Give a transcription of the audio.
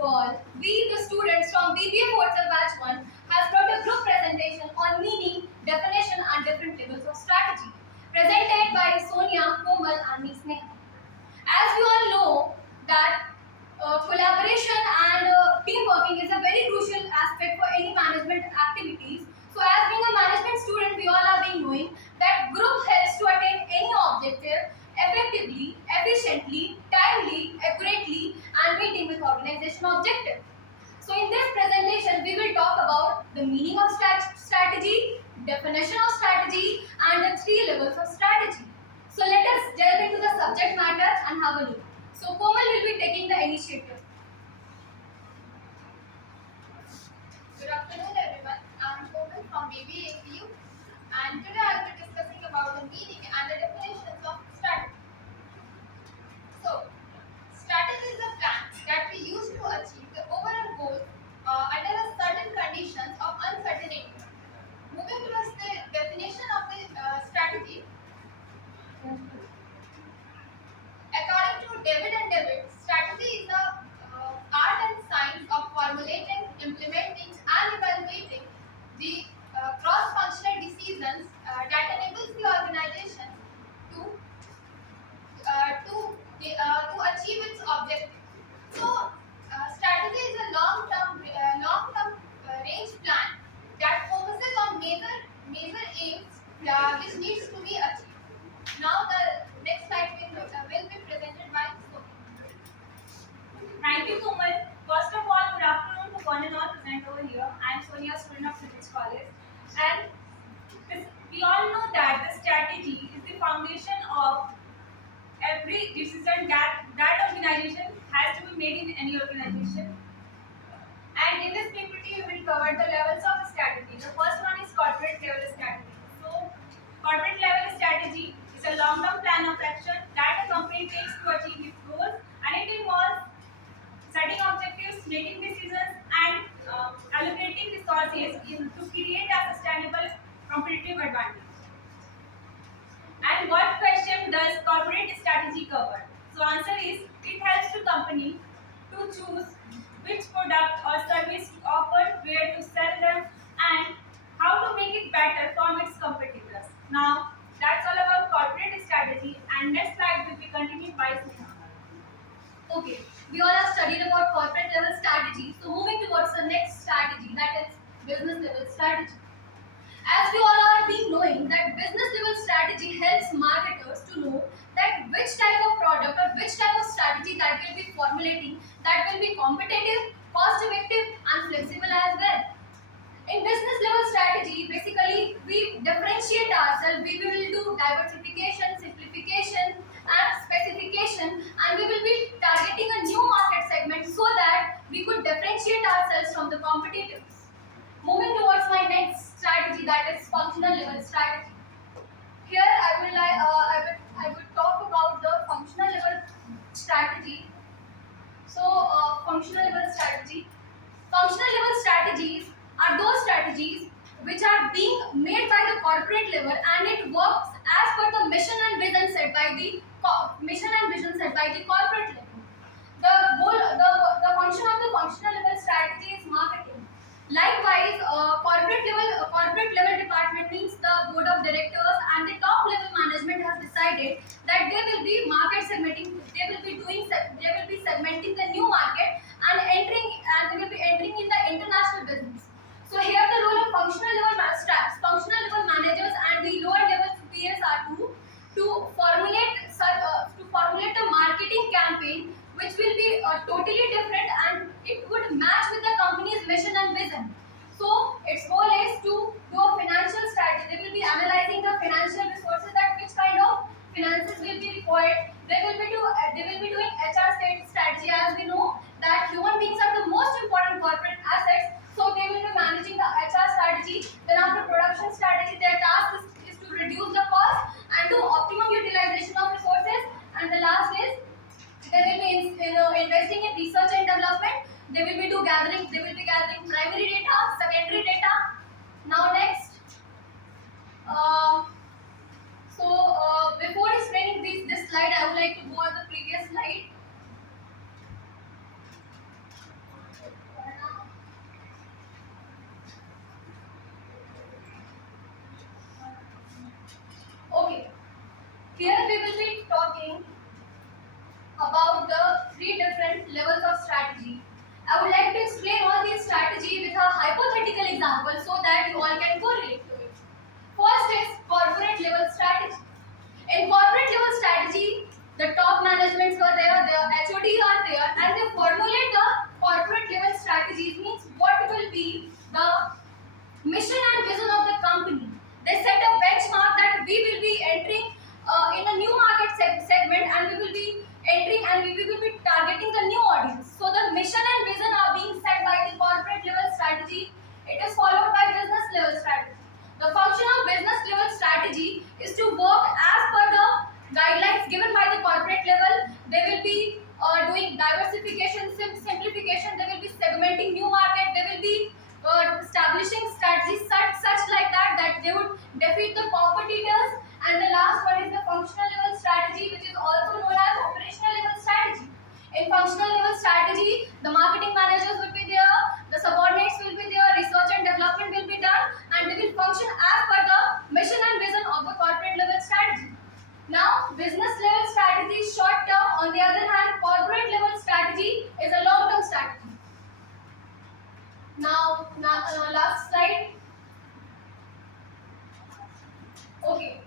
to all. We, the students from BBA Wholesale Batch 1, has brought a group presentation on meaning, definition and different levels of strategy, presented by Sonia, Komal and me, Sneha. As we all know that collaboration and team working is a very crucial aspect for any management activities. So as being a management student, we all are being knowing that group helps to attain any objective effectively, efficiently, timely, accurately and meeting with organization objective. So in this presentation, we will talk about the meaning of strategy, definition of strategy and the three levels of strategy. So let us delve into the subject matter and have a look. So Komal will be taking the initiative. Good afternoon everyone. I am Komal from BBA and today I will be discussing about the meaning and the definitions of strategy. So, strategy is a plan that we use to achieve the overall goal under a certain conditions of uncertainty. Moving towards the definition of the strategy, according to David and David, strategy is the art and science of formulating, implementing, and evaluating the cross-functional decisions that enables the organization to to achieve its objective. So, strategy is a long-term range plan that focuses on major aims which needs to be achieved. Now, the next slide will be presented by Sophie. Thank you, Komal. First of all, good afternoon to one and all present over here. I am Sonia, student of Physics College, and we all know that the strategy is the foundation of every decision that organization has to be made in any organization. And in this PPT, we will cover the levels of strategy. The first one is corporate level strategy. So, corporate level strategy is a long-term plan of action that a company takes to achieve its goals, and it involves setting objectives, making decisions, and allocating resources to create a sustainable competitive advantage. And what question does corporate strategy cover? So answer is, it helps the company to choose which product or service to offer, where to sell them, and how to make it better from its competitors. Now, that's all about corporate strategy, and next slide will be continued by Sneha. Okay, we all have studied about corporate level strategy. So moving towards the next strategy, that is business level strategy. As we all are being knowing that business level strategy helps marketers to know that which type of product or which type of strategy that will be formulating that will be competitive, cost effective and flexible as well. In business level strategy, basically we differentiate ourselves. We will do diversification, simplification and specification, and we will be targeting a new market segment so that we could differentiate ourselves from the competitors. Moving towards my next strategy, that is functional level strategy. Here I would talk about the functional level strategy. So functional level strategy. Functional level strategies are those strategies which are being made by the corporate level, and it works as per the mission and vision set by the corporate level. The function of the functional level strategy is marketing. Likewise, corporate level department means the board of directors and the top level management has decided that they will be market segmenting. They will be segmenting the new market and they will be entering in the international business. So here the role of functional level managers and the lower level superiors are to formulate a marketing campaign which will be totally different and it would match with the company's mission and vision. So its goal is to do a financial strategy. They will be analyzing the financial resources, that which kind of finances will be required. They will be doing HR strategy, as we know that human beings are the most important corporate assets. So they will be managing the HR strategy. Then after production strategy, their task is to reduce the cost and do optimum utilization of resources. And the last is they will be investing in research and development. They will be gathering primary data, secondary data. Now next, before explaining this slide, I would like to go on the previous slide. Here we will be talking about the three different levels of strategy. I would like to explain all these strategy with a hypothetical example so that you all can correlate to it. First is corporate level strategy. In corporate level strategy, the top managements were there, their HODs are there, and they formulate the corporate level strategies, means what will be the mission and vision of the company. They set a benchmark that we will be entering in a new market segment, and we will be entering and we will be targeting the new audience. So the mission and vision are being set by the corporate level strategy. It is followed by business level strategy. The function of business level strategy is to work as per the guidelines given by the corporate level. They will be doing diversification, simplification. They will be segmenting new market. They will be establishing strategies such like that they would defeat the competitors. And the last one is the functional level strategy, which is also known as operational level strategy. In functional level strategy, the marketing managers will be there, the subordinates will be there, research and development will be done, and they will function as per the mission and vision of the corporate level strategy. Now, business level strategy is short term. On the other hand, corporate level strategy is a long term strategy. Now last slide. Okay.